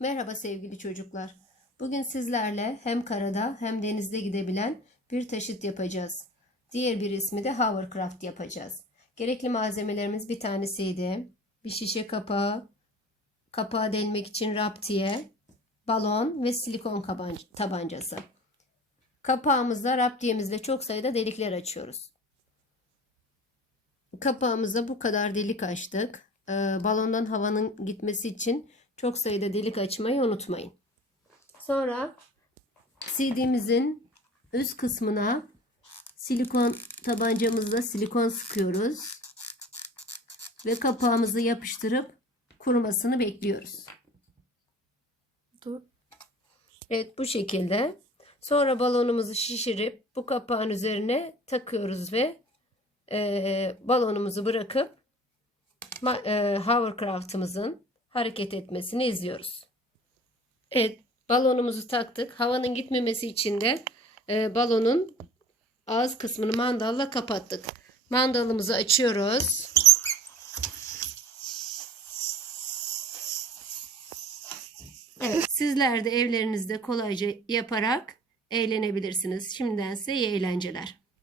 Merhaba sevgili çocuklar. Bugün sizlerle hem karada hem denizde gidebilen bir taşıt yapacağız. Diğer bir ismi de hovercraft yapacağız. Gerekli malzemelerimiz bir tanesiydi. Bir şişe kapağı, kapağı delmek için raptiye, balon ve silikon tabancası. Kapağımızda raptiyemizle çok sayıda delikler açıyoruz. Kapağımıza bu kadar delik açtık. Ee, balondan havanın gitmesi için çok sayıda delik açmayı unutmayın. Sonra CD'mizin üst kısmına silikon tabancamızla silikon sıkıyoruz. Ve kapağımızı yapıştırıp kurumasını bekliyoruz. Dur. Evet bu şekilde. Sonra balonumuzu şişirip bu kapağın üzerine takıyoruz ve e, balonumuzu bırakıp e, hovercraft'ımızın hareket etmesini izliyoruz. Evet, balonumuzu taktık. Havanın gitmemesi için de e, balonun ağız kısmını mandalla kapattık. Mandalımızı açıyoruz. Evet, sizler de evlerinizde kolayca yaparak eğlenebilirsiniz. Şimdiden size iyi eğlenceler.